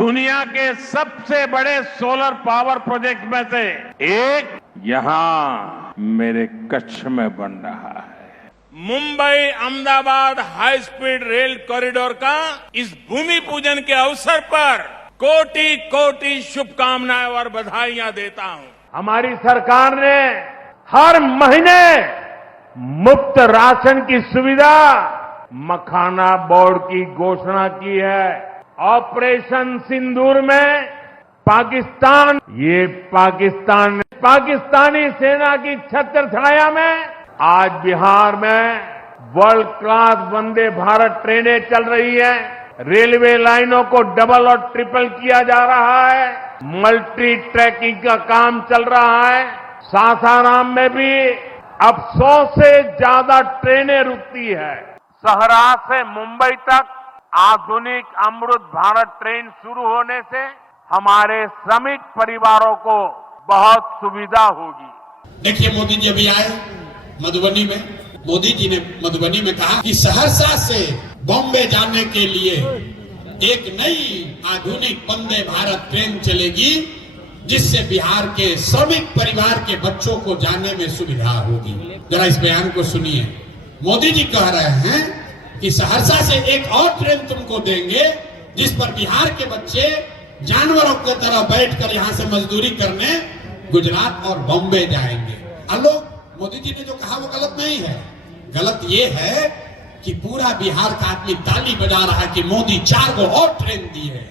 दुनिया के सबसे बड़े सोलर पावर प्रोजेक्ट में से एक यहां मेरे कच्छ में बन रहा है। Mumbai Ahmedabad high speed rail corridor का इस भूमि पूजन के अवसर पर कोटि कोटि शुभकामनाएं और बधाइयां देता हूं। हमारी सरकार ने हर महीने मुफ्त राशन की सुविधा मखाना बोर्ड की घोषणा की है। ऑपरेशन सिंदूर में पाकिस्तानी सेना की छत्रछाया में आज बिहार में वर्ल्ड क्लास वंदे भारत ट्रेनें चल रही है। रेलवे लाइनों को डबल और ट्रिपल किया जा रहा है। मल्टी ट्रैकिंग का काम चल रहा है। सासाराम में भी अब 100 से ज्यादा ट्रेनें रुकती है। सहरा से मुंबई तक आधुनिक अमृत भारत ट्रेन शुरू होने से हमारे श्रमिक परिवारों को बहुत सुविधा होगी। देखिए, मोदी जी अभी आए मधुबनी में। मोदी जी ने मधुबनी में कहा कि सहरसा से बॉम्बे जाने के लिए एक नई आधुनिक वंदे भारत ट्रेन चलेगी, जिससे बिहार के श्रमिक परिवार के बच्चों को जाने में सुविधा होगी। जरा इस बयान को सुनिए। मोदी जी कह रहे हैं कि सहरसा से एक और ट्रेन तुमको देंगे, जिस पर बिहार के बच्चे जानवरों की तरह बैठकर यहां से मजदूरी करने गुजरात और बॉम्बे जाएंगे। लोग मोदी जी ने जो कहा वो गलत नहीं है। गलत ये है कि पूरा बिहार का आदमी ताली बजा रहा है कि मोदी 4 को और ट्रेन दिए हैं,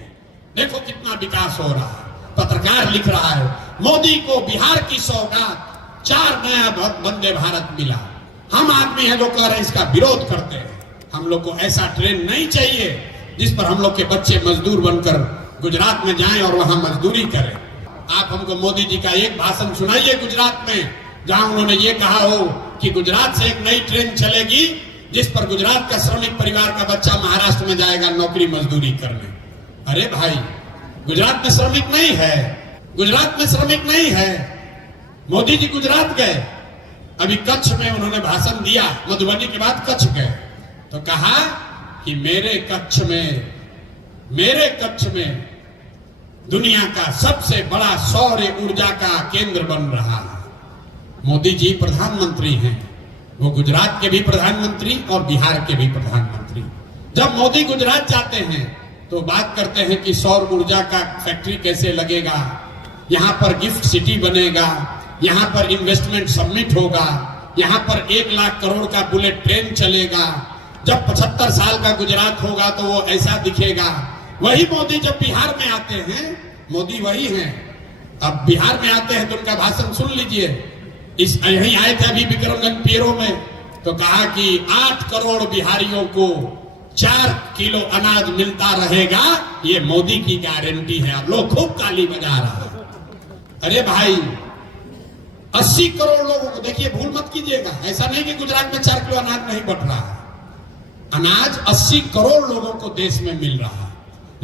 देखो कितना विकास हो रहा है। पत्रकार लिख रहा है, मोदी को बिहार की सौगात 4 नया वंदे भारत मिला। हम आदमी हैं जो कह रहे हैं इसका विरोध करते हैं। हम लोग को ऐसा ट्रेन नहीं चाहिए जिस पर हम लोग के बच्चे मजदूर बनकर गुजरात में जाएं और वहां मजदूरी करें। आप हमको मोदी जी का एक भाषण सुनाइए गुजरात में, जहां उन्होंने ये कहा हो कि गुजरात से एक नई ट्रेन चलेगी, जिस पर गुजरात का श्रमिक परिवार का बच्चा महाराष्ट्र में जाएगा नौकरी मजदूरी करने। अरे भाई, गुजरात में श्रमिक नहीं है, गुजरात में श्रमिक नहीं है। मोदी जी गुजरात गए, अभी कच्छ में उन्होंने भाषण दिया, मधुबनी के बाद कच्छ गए तो कहा कि मेरे कच्छ में दुनिया का सबसे बड़ा सौर ऊर्जा का केंद्र बन रहा है। मोदी जी प्रधानमंत्री हैं, वो गुजरात के भी प्रधानमंत्री और बिहार के भी प्रधानमंत्री। जब मोदी गुजरात जाते हैं तो बात करते हैं कि सौर ऊर्जा का फैक्ट्री कैसे लगेगा, यहां पर गिफ्ट सिटी बनेगा, यहां पर इन्वेस्टमेंट समिट होगा, यहां पर 1 लाख करोड़ का बुलेट ट्रेन चलेगा। जब 75 साल का गुजरात होगा तो वो ऐसा दिखेगा। वही मोदी जब बिहार में आते हैं, मोदी वही हैं, अब बिहार में आते हैं तो उनका भाषण सुन लीजिए। यहीं आए थे अभी विक्रमगंज पीरो में, तो कहा कि 8 करोड़ बिहारियों को 4 किलो अनाज मिलता रहेगा, ये मोदी की गारंटी है। अब लोग खूब ताली बजा रहा है। अरे भाई, 80 करोड़ लोगों को, देखिए भूल मत कीजिएगा, ऐसा नहीं कि गुजरात में 4 किलो अनाज नहीं बट रहा है। अनाज 80 करोड़ लोगों को देश में मिल रहा है,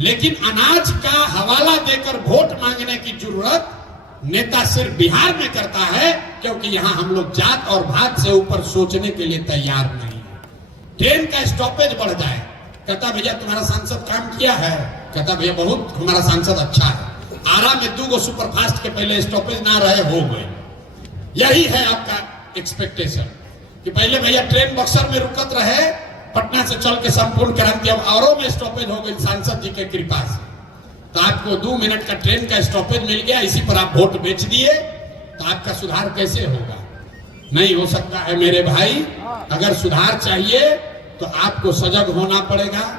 लेकिन अनाज का हवाला देकर वोट मांगने की जरूरत नेता सिर्फ बिहार में करता है, क्योंकि यहां हम लोग जात और भात से ऊपर सोचने के लिए तैयार नहीं है। ट्रेन का स्टॉपेज बढ़ जाए, कहता भैया तुम्हारा सांसद काम किया है, कहता भैया बहुत हमारा सांसद अच्छा है। आरा में 2 सुपरफास्ट के पहले स्टॉपेज ना रहे, हो गए। यही है आपका एक्सपेक्टेशन कि पहले भैया ट्रेन बक्सर में रुकत रहे, पटना से चल के संपूर्ण क्रांति, अब औरों में स्टॉपेज हो गई सांसद जी के कृपा से। तो आपको 2 मिनट का ट्रेन का स्टॉपेज मिल गया, इसी पर आप वोट बेच दिए, तो आपका सुधार कैसे होगा? नहीं हो सकता है मेरे भाई। अगर सुधार चाहिए तो आपको सजग होना पड़ेगा।